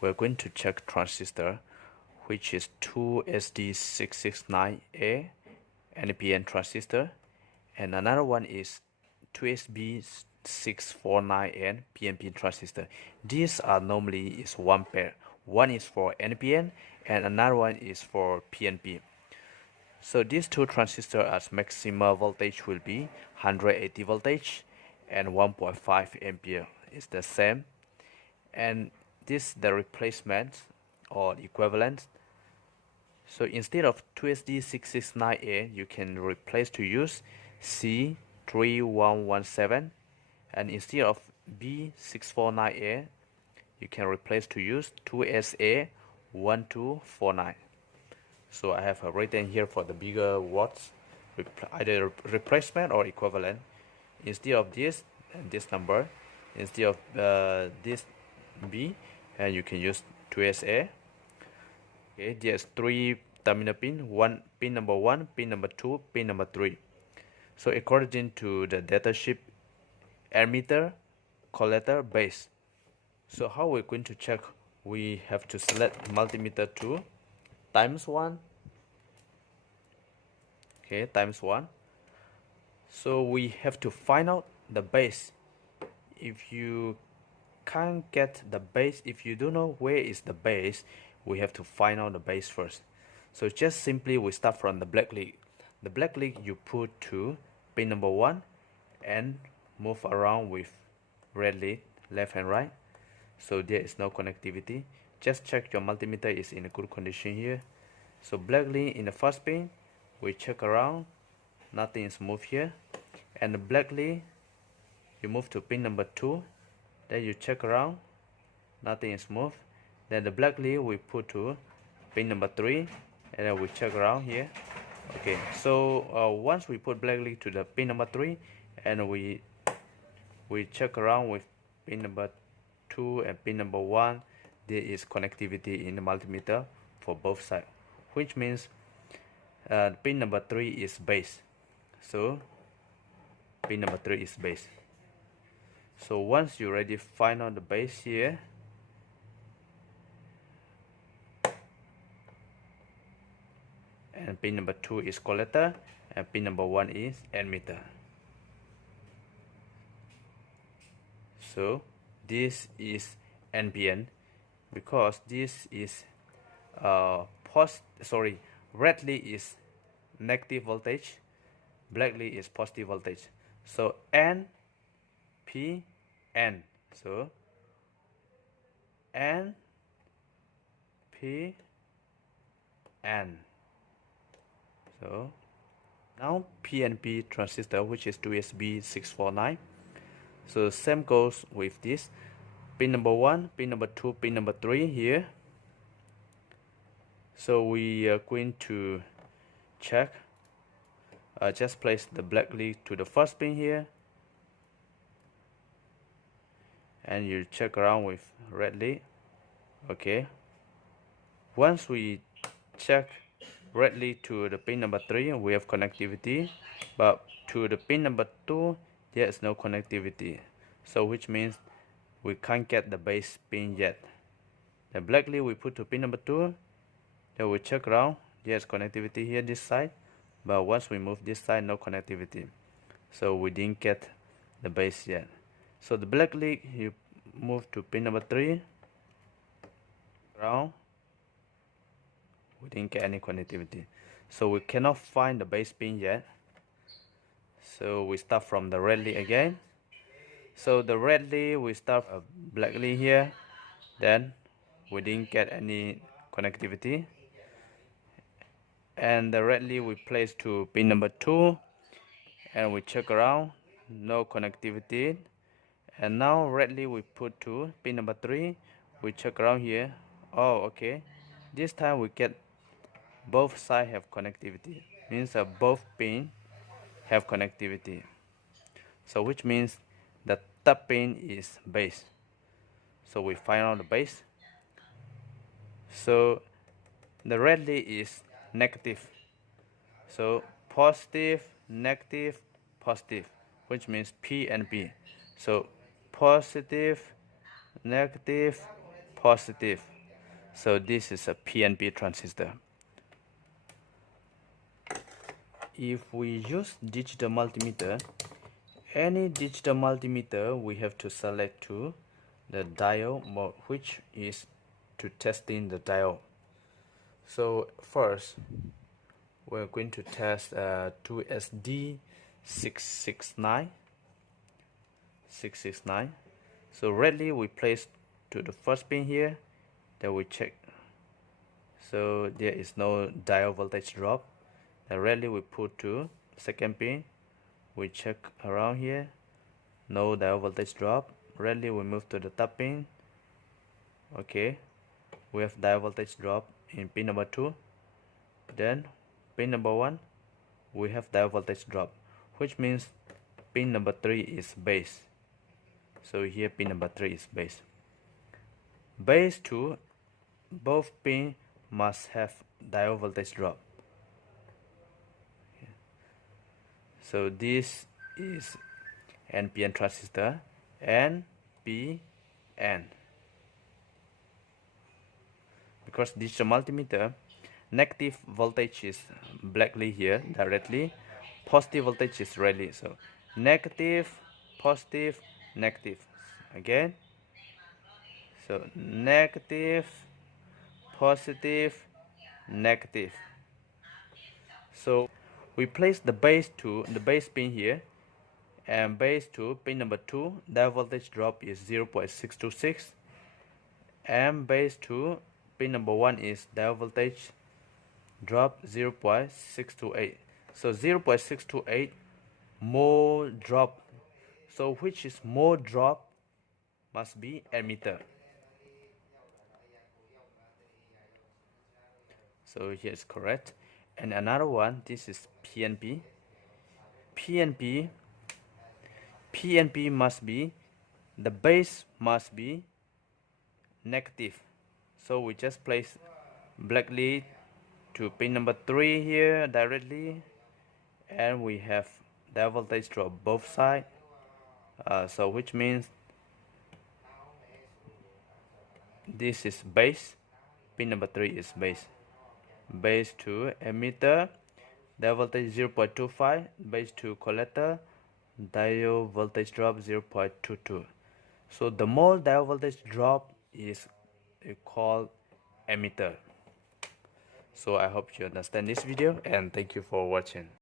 we're going to check transistor, which is 2SD669A NPN transistor, and another one is 2SB649N PNP transistor. These are normally is one pair. One is for NPN and another one is for PNP. So these two transistors as maximum voltage will be 180 voltage and 1.5 ampere is the same, and this the replacement or equivalent. So instead of 2SD669A, you can replace to use C3117, and instead of B649A, you can replace to use 2SA1249. So I have written here for the bigger words, either replacement or equivalent. Instead of this and this number, instead of this B, and you can use 2SA. Okay, there's three terminal pin, pin number 1, pin number 2, pin number 3. So according to the datasheet, emitter, collector, base. So how we're going to check? We have to select multimeter 2 times 1. Okay, times 1. So we have to find out the base. If you can't get the base, if you don't know where is the base, we have to find out the base first. So just simply we start from the black lead. The black lead you put to pin number 1 and move around with red lead left and right. So there is no connectivity. Just check your multimeter is in a good condition here. So black lead in the first pin, we check around, nothing is moved here. And the black lead, you move to pin number 2, then you check around, nothing is moved. Then the black lead we put to pin number 3, and then we check around here. Okay, so once we put black lead to the pin number 3, and we check around with pin number 2 and pin number 1, there is connectivity in the multimeter for both sides, which means pin number 3 is base. So pin number 3 is base. So once you already find out the base here, and pin number 2 is collector and pin number 1 is emitter. So this is NPN because this is red lead is negative voltage, black lead is positive voltage. So NPN. So NPN. So now PNP transistor, which is 2SB649. So same goes with this pin number 1, pin number 2, pin number 3 here. So we are going to check. Just place the black lead to the first pin here, and you check around with red lead. Okay. Once we check red lead to the pin number 3, we have connectivity, but to the pin number 2, there is no connectivity. So which means we can't get the base pin yet. The black lead we put to pin number 2, then we check around, there's connectivity here this side, but once we move this side, no connectivity. So we didn't get the base yet. So the black lead you move to pin number 3, around, we didn't get any connectivity. So we cannot find the base pin yet. So we start from the red lead again. So the red lead we start a black lead here, then we didn't get any connectivity. And the red lead we place to pin number 2, and we check around, no connectivity. And now red lead we put to pin number 3, we check around here. Oh, okay, this time we get both sides have connectivity, means both pin have connectivity. So which means the third pin is base. So we find out the base. So the red lead is negative. So positive, negative, positive, which means PNP. So positive, negative, positive. So this is a PNP transistor. If we use digital multimeter, any digital multimeter, we have to select to the diode mode, which is to testing the diode. So first, we're going to test 2SD669. So readily we place to the first pin here, then we check. So there is no diode voltage drop. Then readily we put to second pin, we check around here, no diode voltage drop. Readily we move to the top pin. Okay, we have diode voltage drop in pin number 2. Then pin number 1, we have diode voltage drop, which means pin number 3 is base. So here pin number 3 is base. Base 2, both pin must have diode voltage drop. So this is NPN transistor, NPN. Because digital multimeter, negative voltage is blackly here directly, positive voltage is redly. So negative, positive, negative. Again. So negative, positive, negative. So we place the base to the base pin here, and base to pin number 2, diode voltage drop is 0.626, and base to pin number 1 is diode voltage drop 0.628. So 0.628 more drop. So which is more drop must be emitter. So here is correct. And another one, this is PNP. PNP must be, the base must be negative. So we just place blackly to pin number 3 here directly, and we have the voltage drop both sides. So which means this is base, pin number 3 is base. Base to emitter, diode voltage 0.25, base to collector, diode voltage drop 0.22. So the more diode voltage drop is called emitter. So I hope you understand this video, and thank you for watching.